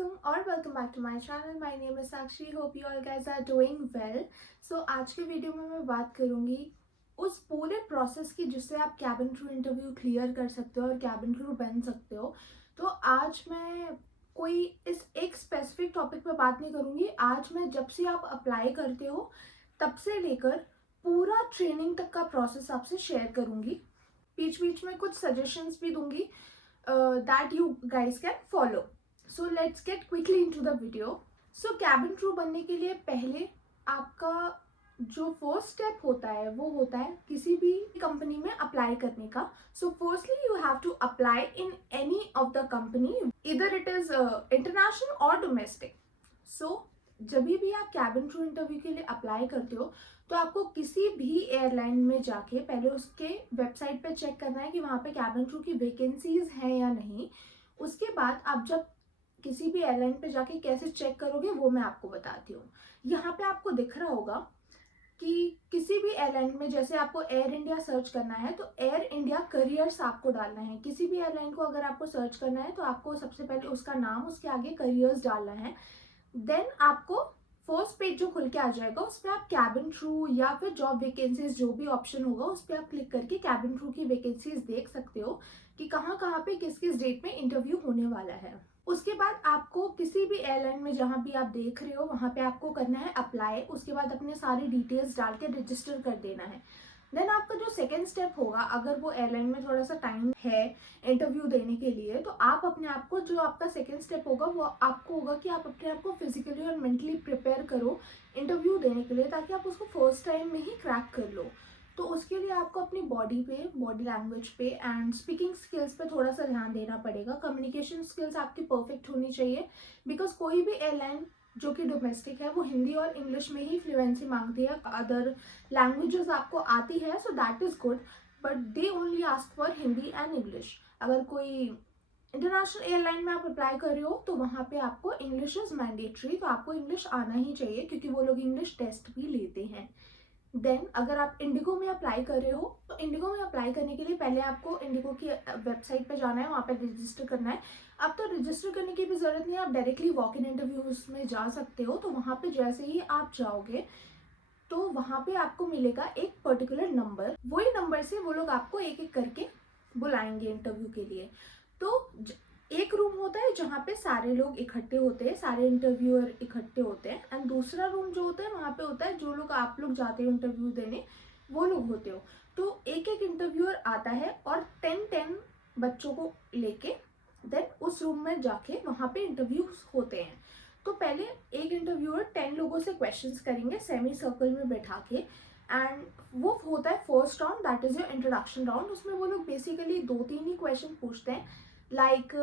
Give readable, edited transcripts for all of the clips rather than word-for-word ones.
welcome back to my channel. My name is Sakshi. Hope you all guys are doing well. So आज के video में मैं बात करूँगी उस पूरे प्रोसेस की जिससे आप कैबिन क्रू इंटरव्यू क्लियर कर सकते हो और कैबिन क्रू बन सकते हो. तो आज मैं कोई इस एक स्पेसिफिक टॉपिक पे बात नहीं करूँगी. आज मैं जब से आप अप्लाई करते हो तब से लेकर पूरा ट्रेनिंग तक का प्रोसेस आपसे शेयर करूँगी. बीच बीच में कुछ सजेशंस भी दूंगी that you guys can follow. So let's get quickly into the video. So cabin crew बनने के लिए पहले आपका जो फर्स्ट स्टेप होता है वो होता है किसी भी कंपनी में अप्लाई करने का. So firstly you have to apply in any of the company, इधर इट इज इंटरनेशनल और डोमेस्टिक. सो जब भी आप कैबिन क्रू इंटरव्यू के लिए अप्लाई करते हो तो आपको किसी भी एयरलाइन में जाके पहले उसके वेबसाइट पे चेक करना है कि वहाँ पे कैबिन क्रू की वैकेंसीज हैं या नहीं. उसके बाद आप जब किसी भी एयरलाइन पे जाके कैसे चेक करोगे वो मैं आपको बताती हूँ. यहाँ पे आपको दिख रहा होगा कि किसी भी एयरलाइन में जैसे आपको एयर इंडिया सर्च करना है तो एयर इंडिया करियर्स आपको डालना है. किसी भी एयरलाइन को अगर आपको सर्च करना है तो आपको सबसे पहले उसका नाम, उसके आगे करियर्स डालना है. देन आपको फर्स्ट पेज जो खुल के आ जाएगा उस पर आप कैबिन क्रू या फिर जॉब वैकेंसीज जो भी ऑप्शन होगा उस पर आप क्लिक करके कैबिन क्रू की वैकेंसीज देख सकते हो कि कहाँ कहाँ पे किस किस डेट में इंटरव्यू होने वाला है. उसके बाद आपको किसी भी एयरलाइन में जहाँ भी आप देख रहे हो वहाँ पे आपको करना है अप्लाई. उसके बाद अपने सारी डिटेल्स डाल के रजिस्टर कर देना है. देन आपका जो सेकेंड स्टेप होगा, अगर वो एयरलाइन में थोड़ा सा टाइम है इंटरव्यू देने के लिए तो आप अपने आप को, जो आपका सेकेंड स्टेप होगा वो आपको होगा कि आप अपने आप को फिजिकली और मेंटली प्रिपेयर करो इंटरव्यू देने के लिए ताकि आप उसको फर्स्ट टाइम में ही क्रैक कर लो. तो उसके लिए आपको अपनी बॉडी पे, बॉडी लैंग्वेज पे एंड स्पीकिंग स्किल्स पे थोड़ा सा ध्यान देना पड़ेगा. कम्युनिकेशन स्किल्स आपकी परफेक्ट होनी चाहिए बिकॉज कोई भी एयरलाइन जो कि डोमेस्टिक है वो हिंदी और इंग्लिश में ही फ्लुएंसी मांगती है. अदर लैंग्वेजेस आपको आती है so that is good, but they only ask for Hindi and English. अगर कोई इंटरनेशनल एयरलाइन में आप अप्लाई कर रहे हो तो वहाँ पे आपको इंग्लिश इज मैंडेटरी, तो आपको इंग्लिश आना ही चाहिए क्योंकि वो लोग इंग्लिश टेस्ट भी लेते हैं. देन अगर आप इंडिगो में अप्लाई कर रहे हो तो इंडिगो में अप्लाई करने के लिए पहले आपको इंडिगो की वेबसाइट पे जाना है, वहाँ पे रजिस्टर करना है. अब तो रजिस्टर करने की भी ज़रूरत नहीं है, आप डायरेक्टली वॉक इन इंटरव्यूज में जा सकते हो. तो वहाँ पे जैसे ही आप जाओगे तो वहाँ पे आपको मिलेगा एक पर्टिकुलर नंबर. वही नंबर से वो लोग आपको एक एक करके बुलाएंगे इंटरव्यू के लिए. तो एक रूम होता है जहाँ पे सारे लोग इकट्ठे होते हैं, सारे इंटरव्यूअर इकट्ठे होते हैं. एंड दूसरा रूम जो होता है वहाँ पे होता है जो लोग आप लोग जाते हो इंटरव्यू देने वो लोग होते हो. तो एक एक इंटरव्यूअर आता है और 10 बच्चों को लेके देन उस रूम में जाके वहाँ पे इंटरव्यू होते हैं. तो पहले एक इंटरव्यूअर 10 लोगों से क्वेश्चंस करेंगे सेमी सर्कल में बैठा के. एंड वो होता है first round, that is your introduction round. उसमें वो लोग बेसिकली 2-3 ही क्वेश्चन पूछते हैं like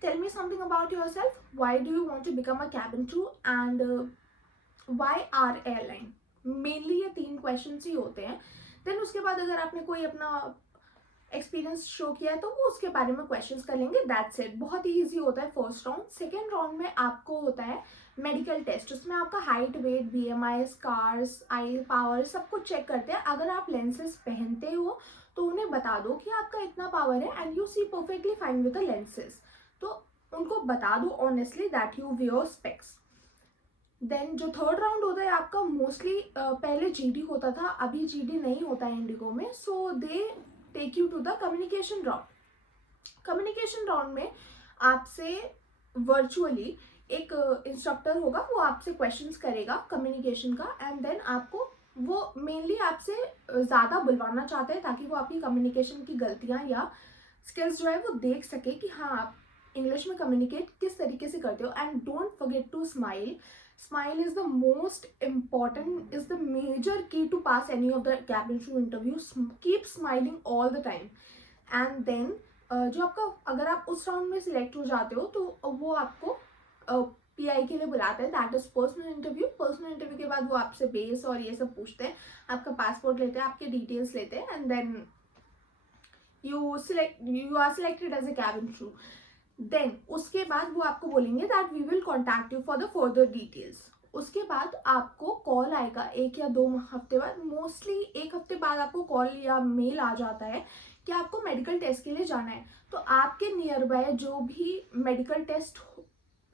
tell me something about yourself, why do you want to become a cabin crew and why our airline. Mainly ये 3 क्वेश्चन ही होते हैं. देन उसके बाद अगर आपने कोई अपना एक्सपीरियंस शो किया है तो वो उसके बारे में क्वेश्चंस कर लेंगे. That's it. बहुत ही ईजी होता है फर्स्ट राउंड. सेकेंड राउंड में आपको होता है मेडिकल टेस्ट. उसमें आपका height, weight, BMI, scars, eye power सब कुछ चेक करते हैं. अगर आप लेंसेज पहनते हो तो उन्हें बता दो कि आपका इतना पावर है and you see perfectly fine with the lenses. तो उनको बता दो honestly that you wear specs. Then जो थर्ड राउंड होता है आपका, मोस्टली पहले GD होता था, अभी GD नहीं होता है इंडिगो में. So they take you to the communication round. Communication round में आपसे वर्चुअली एक इंस्ट्रक्टर होगा, वो आपसे क्वेश्चंस करेगा कम्युनिकेशन का. एंड देन आपको वो मेनली आपसे ज़्यादा बुलवाना चाहते हैं ताकि वो आपकी कम्युनिकेशन की गलतियाँ या स्किल्स जो है वो देख सके कि हाँ आप इंग्लिश में कम्युनिकेट किस तरीके से करते हो. And don't forget to smile. Smile is the most important, is the major key to pass any of the cabin crew interviews. Keep smiling all the time. And then जो आपका, अगर आप उस राउंड में सिलेक्ट हो जाते हो तो वो आपको PI के लिए बुलाते हैं, that is personal interview. Personal interview के बाद वो आपसे बेस और ये सब पूछते हैं, आपका पासपोर्ट लेते हैं, आपके डिटेल्स लेते हैं. And then you are selected as a cabin crew. Then उसके बाद वो आपको बोलेंगे that we will contact you for the further details. उसके बाद आपको कॉल आएगा 1 या 2 हफ्ते बाद. मोस्टली 1 हफ्ते बाद आपको कॉल या मेल आ जाता है कि आपको मेडिकल टेस्ट के लिए जाना है. तो आपके नियर बाय जो भी मेडिकल टेस्ट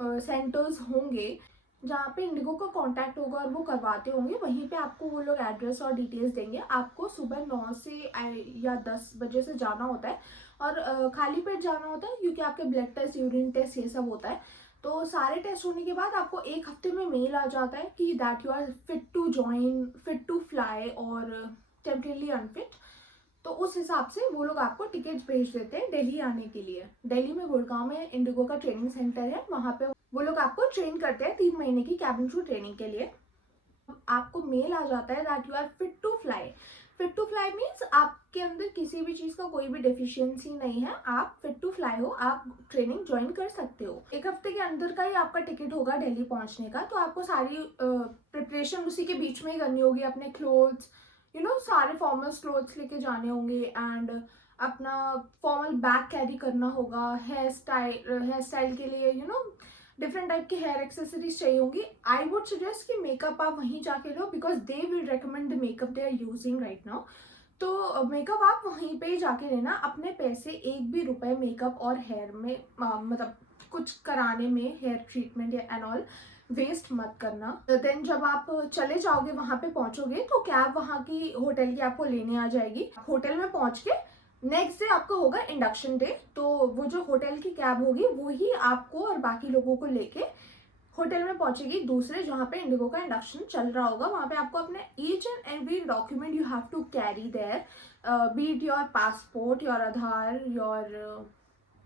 सेंटर्स होंगे जहाँ पे इंडिगो का कांटेक्ट होगा और वो करवाते होंगे, वहीं पे आपको वो लोग एड्रेस और डिटेल्स देंगे। आपको सुबह 9 से या 10 बजे से जाना होता है और खाली पेट जाना होता है, क्योंकि आपके ब्लड टेस्ट, यूरिन टेस्ट, ये सब होता है। तो सारे टेस्ट होने के बाद आपको एक हफ्ते में मेल आ जाता है कि that you are fit to join, fit to fly और टेम्परेली अनफिट। तो उस हिसाब से वो लोग आपको टिकट्स भेज देते हैं दिल्ली आने के लिए। दिल्ली में गुड़गांव में इंडिगो का ट्रेनिंग सेंटर है, वहाँ पे वो लोग आपको ट्रेन करते हैं 3 महीने की कैबिन क्रू ट्रेनिंग के लिए। आपको मेल आ जाता है that you are fit to fly. Fit to fly means आपके अंदर किसी भी चीज़ का कोई भी डेफिशिएंसी नहीं है, आप फिट टू फ्लाई हो, आप ट्रेनिंग ज्वाइन कर सकते हो। एक हफ्ते के अंदर का ही आपका टिकट होगा दिल्ली पहुंचने का। तो आपको सारी प्रिपरेशन उसी के बीच में ही करनी होगी। अपने क्लोथ्स, सारे फॉर्मल्स क्लोथ्स लेके जाने होंगे एंड अपना फॉर्मल बैग कैरी करना होगा। हेयर स्टाइल के लिए डिफरेंट टाइप की हेयर एक्सेसरीज चाहिए होंगी। आई वुड सजेस्ट कि मेकअप आप वहीं जाके लो, because they will recommend the makeup they are using right now. तो मेकअप आप वहीं पे जाके लेना। अपने पैसे एक भी रुपए मेकअप और हेयर में मतलब कुछ कराने में, हेयर ट्रीटमेंट या एंड ऑल वेस्ट मत करना। देन जब आप चले जाओगे, वहां पे पहुंचोगे, तो कैब वहां की होटल की आपको लेने आ जाएगी। होटल में पहुंच के नेक्स्ट डे आपका होगा इंडक्शन डे। तो वो जो होटल की कैब होगी वो ही आपको और बाकी लोगों को लेके होटल में पहुंचेगी दूसरे, जहाँ पे इंडिगो का इंडक्शन चल रहा होगा। वहां पे आपको अपने each and every document you have to carry there, be it your passport, your Aadhaar, your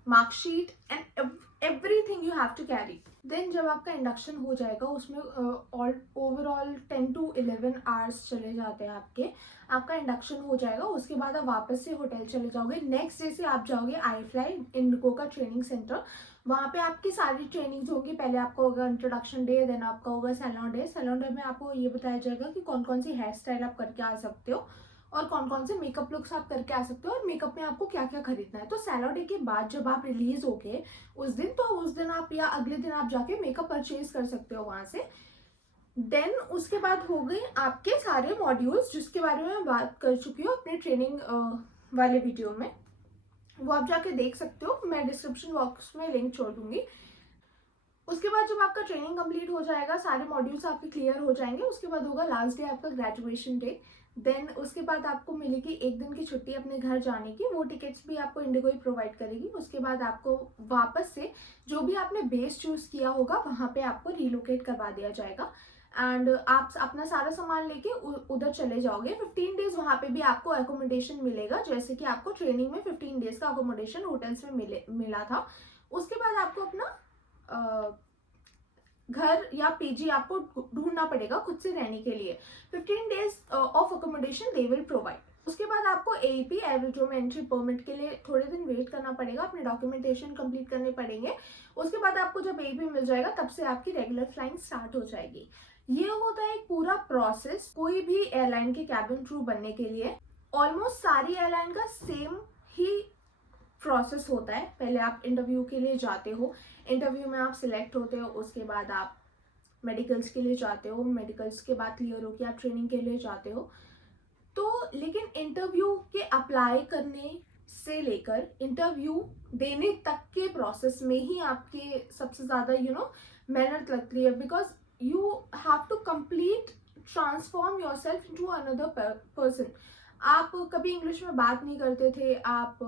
marksheet and everything you have to carry. Then जब आपका इंडक्शन हो जाएगा, उसमें ओवरऑल 10 to 11 आवर्स चले जाते हैं आपका इंडक्शन हो जाएगा। उसके बाद आप वापस से होटल चले जाओगे। नेक्स्ट डे से आप जाओगे आई फ्लाई इंडिगो का ट्रेनिंग सेंटर। वहाँ पे आपकी सारी ट्रेनिंग्स होगी। पहले आपका होगा इंट्रोडक्शन डे, देन आपका होगा सैलून डे। सैलून डे में आपको ये बताया जाएगा कि कौन कौन सी हेयर स्टाइल आप करके आ सकते हो और कौन कौन से मेकअप लुक्स आप करके आ सकते हो और मेकअप में आपको क्या क्या खरीदना है। तो सैलून डे के बाद जब आप रिलीज होगे उस दिन, तो उस दिन आप या अगले दिन आप जाके मेकअप परचेज कर सकते हो वहां से। देन उसके बाद हो गई आपके सारे मॉड्यूल्स, जिसके बारे में मैं बात कर चुकी हूँ अपने ट्रेनिंग वाले वीडियो में। वो आप जाके देख सकते हो, मैं डिस्क्रिप्शन बॉक्स में लिंक छोड़ दूंगी। उसके बाद जब आपका ट्रेनिंग कंप्लीट हो जाएगा, सारे मॉड्यूल्स आपके क्लियर हो जाएंगे, उसके बाद होगा लास्ट डे आपका ग्रेजुएशन डे। देन उसके बाद आपको मिलेगी एक दिन की छुट्टी अपने घर जाने की। वो टिकट्स भी आपको इंडिगो ही प्रोवाइड करेगी। उसके बाद आपको वापस से जो भी आपने बेस चूज किया होगा वहां पे आपको रिलोकेट करवा दिया जाएगा एंड आप अपना सारा सामान लेके उधर चले जाओगे। 15 डेज वहां पे भी आपको एकोमोडेशन मिलेगा, जैसे कि आपको ट्रेनिंग में 15 डेज का एकोमोडेशन होटल्स में मिला था। उसके बाद आपको अपना घर या पीजी आपको ढूंढना पड़ेगा खुद से रहने के लिए। 15 days of accommodation they will provide. उसके बाद आपको एपी एवरेज में एंट्री परमिट के लिए थोड़े दिन वेट करना पड़ेगा, अपने डॉक्यूमेंटेशन कंप्लीट करने पड़ेंगे। उसके बाद आपको जब एपी मिल जाएगा तब से आपकी रेगुलर फ्लाइंग स्टार्ट हो जाएगी। ये होता है एक पूरा प्रोसेस कोई भी एयरलाइन के कैबिन क्रू बनने के लिए। ऑलमोस्ट सारी एयरलाइन का सेम ही प्रोसेस होता है। पहले आप इंटरव्यू के लिए जाते हो, इंटरव्यू में आप सिलेक्ट होते हो, उसके बाद आप मेडिकल्स के लिए जाते हो, मेडिकल्स के बाद क्लियर हो कि आप ट्रेनिंग के लिए जाते हो। तो लेकिन इंटरव्यू के अप्लाई करने से लेकर इंटरव्यू देने तक के प्रोसेस में ही आपके सबसे ज़्यादा मेहनत लगती है, because you have to complete transform yourself into another person. आप कभी इंग्लिश में बात नहीं करते थे, आप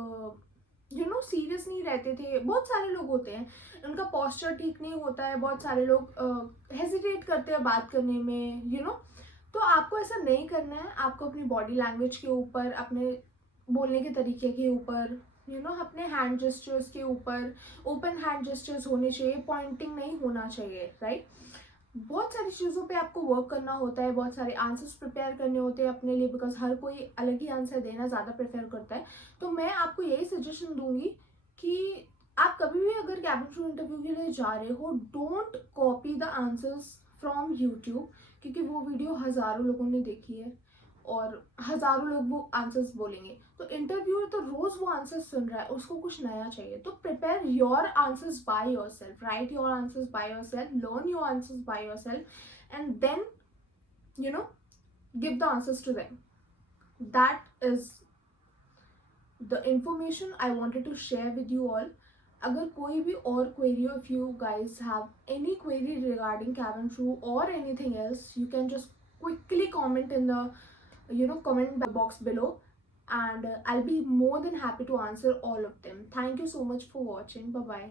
सीरियस नहीं रहते थे। बहुत सारे लोग होते हैं उनका पोस्चर ठीक नहीं होता है, बहुत सारे लोग हेजिटेट करते हैं बात करने में तो आपको ऐसा नहीं करना है। आपको अपनी बॉडी लैंग्वेज के ऊपर, अपने बोलने के तरीके के ऊपर, अपने हैंड जेस्चर्स के ऊपर ओपन हैंड जेस्चर्स होने चाहिए, पॉइंटिंग नहीं होना चाहिए, राइट। बहुत सारी चीज़ों पे आपको वर्क करना होता है, बहुत सारे आंसर्स प्रिपेयर करने होते हैं अपने लिए, बिकॉज हर कोई अलग ही आंसर देना ज़्यादा प्रेफर करता है। तो मैं आपको यही सजेशन दूंगी कि आप कभी भी अगर कैबिन क्रू इंटरव्यू के लिए जा रहे हो, don't copy the answers from YouTube, क्योंकि वो वीडियो हज़ारों लोगों ने देखी है और हज़ारों लोग वो आंसर्स बोलेंगे। तो इंटरव्यूअर तो रोज वो आंसर्स सुन रहा है, उसको कुछ नया चाहिए। तो prepare your answers by yourself, write your answers by yourself, learn your answers by yourself and then give the answers to them. That is the information I wanted to share with you all. अगर कोई भी और query, if you guys have any query regarding cabin crew or anything else, you can just quickly comment in the comment box below, and I'll be more than happy to answer all of them. Thank you so much for watching. Bye bye.